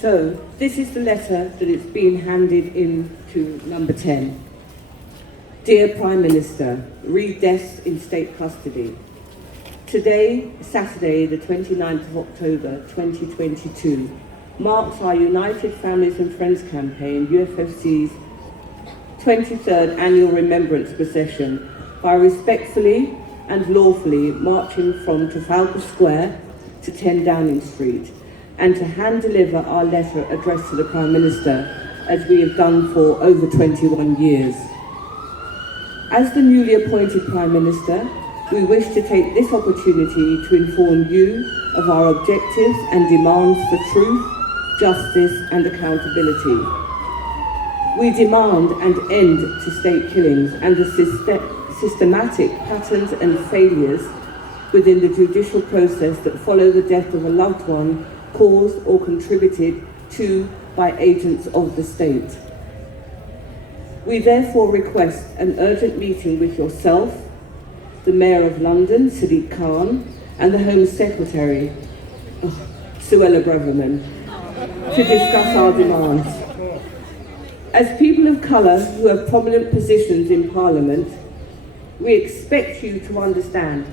So, this is the letter that it's been handed in to number 10. Dear Prime Minister, read deaths in state custody. Today, Saturday, the 29th of October, 2022, marks our United Families and Friends campaign, UFFC's 23rd annual remembrance procession, by respectfully and lawfully marching from Trafalgar Square to 10 Downing Street, and to hand deliver our letter addressed to the Prime Minister, as we have done for over 21 years. As the newly appointed Prime Minister, we wish to take this opportunity to inform you of our objectives and demands for truth, justice and accountability. We demand an end to state killings and the systematic patterns and failures within the judicial process that follow the death of a loved one caused or contributed to by agents of the state. We therefore request an urgent meeting with yourself, the Mayor of London, Sadiq Khan, and the Home Secretary, Suella Braverman, to discuss our demands. As people of colour who have prominent positions in Parliament, we expect you to understand,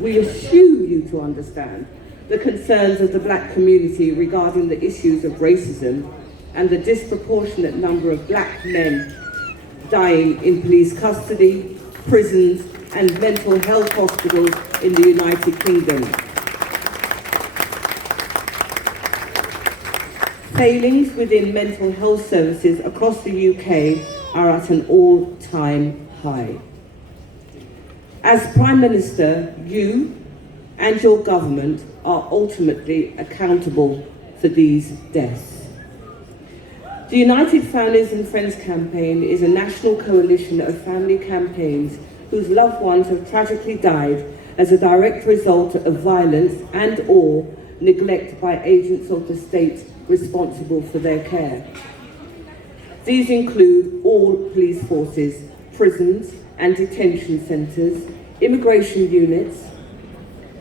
we assume you to understand, the concerns of the black community regarding the issues of racism and the disproportionate number of black men dying in police custody, prisons and mental health hospitals in the United Kingdom. Failings within mental health services across the UK are at an all-time high. As Prime Minister, you and your government are ultimately accountable for these deaths. The United Families and Friends campaign is a national coalition of family campaigns whose loved ones have tragically died as a direct result of violence and/or neglect by agents of the state responsible for their care. These include all police forces, prisons and detention centres, immigration units,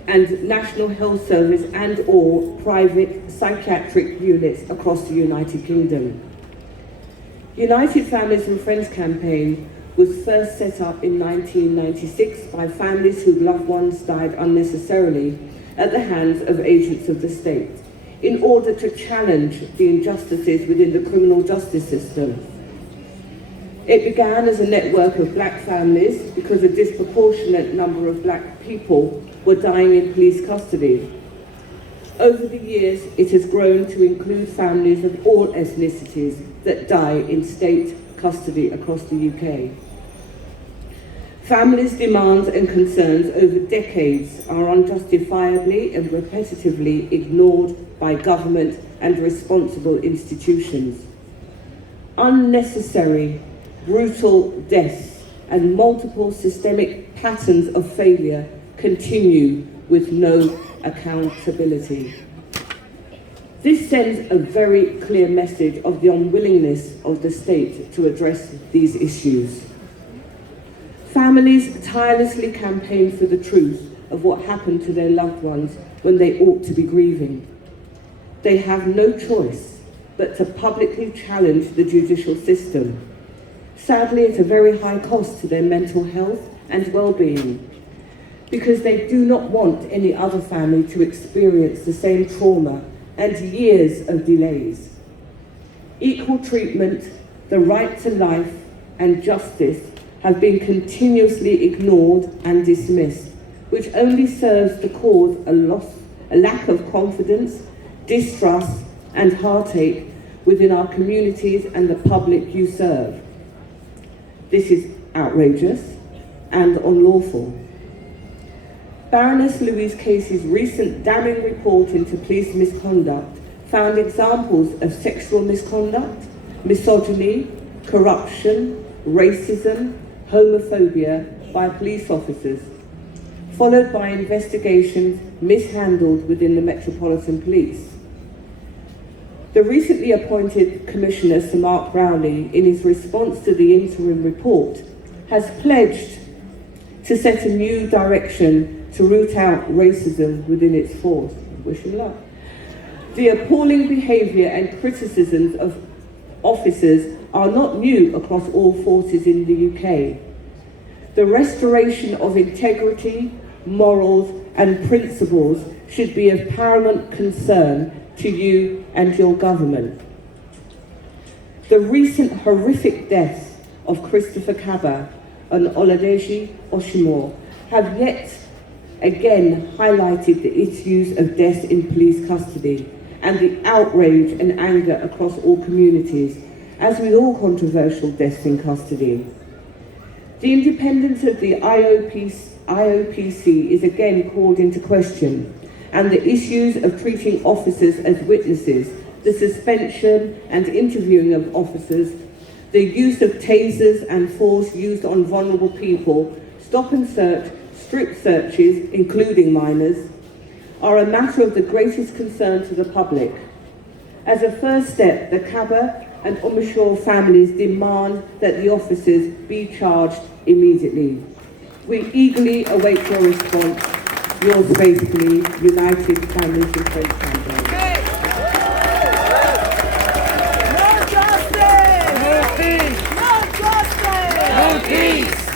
and National Health Service and/or private psychiatric units across the United Kingdom. United Families and Friends campaign was first set up in 1996 by families whose loved ones died unnecessarily at the hands of agents of the state, in order to challenge the injustices within the criminal justice system. It began as a network of black families because a disproportionate number of black people were dying in police custody. Over the years, it has grown to include families of all ethnicities that die in state custody across the UK. Families' demands and concerns over decades are unjustifiably and repetitively ignored by government and responsible institutions. Unnecessary, brutal deaths and multiple systemic patterns of failure continue with no accountability. This sends a very clear message of the unwillingness of the state to address these issues. Families tirelessly campaign for the truth of what happened to their loved ones when they ought to be grieving. They have no choice but to publicly challenge the judicial system, sadly at a very high cost to their mental health and well-being, because they do not want any other family to experience the same trauma and years of delays. Equal treatment, the right to life and justice have been continuously ignored and dismissed, which only serves to cause a lack of confidence, distrust and heartache within our communities and the public you serve. This is outrageous and unlawful. Baroness Louise Casey's recent damning report into police misconduct found examples of sexual misconduct, misogyny, corruption, racism, homophobia by police officers, followed by investigations mishandled within the Metropolitan Police. The recently appointed Commissioner, Sir Mark Rowley, in his response to the interim report, has pledged to set a new direction to root out racism within its force. Wish him luck. The appalling behaviour and criticisms of officers are not new across all forces in the UK. The restoration of integrity, morals and principles should be of paramount concern to you and your government. The recent horrific deaths of Christopher Kaba and Oladeji Oshimor have yet again highlighted the issues of deaths in police custody and the outrage and anger across all communities, as with all controversial deaths in custody. The independence of the IOPC is again called into question, and the issues of treating officers as witnesses, the suspension and interviewing of officers, the use of tasers and force used on vulnerable people, stop and search, strip searches, including minors, are a matter of the greatest concern to the public. As a first step, the Kaba and Omishore families demand that the officers be charged immediately. We eagerly await your response. Yours faithfully, United Families and Friends Campaign. No justice! No peace! No justice! No peace!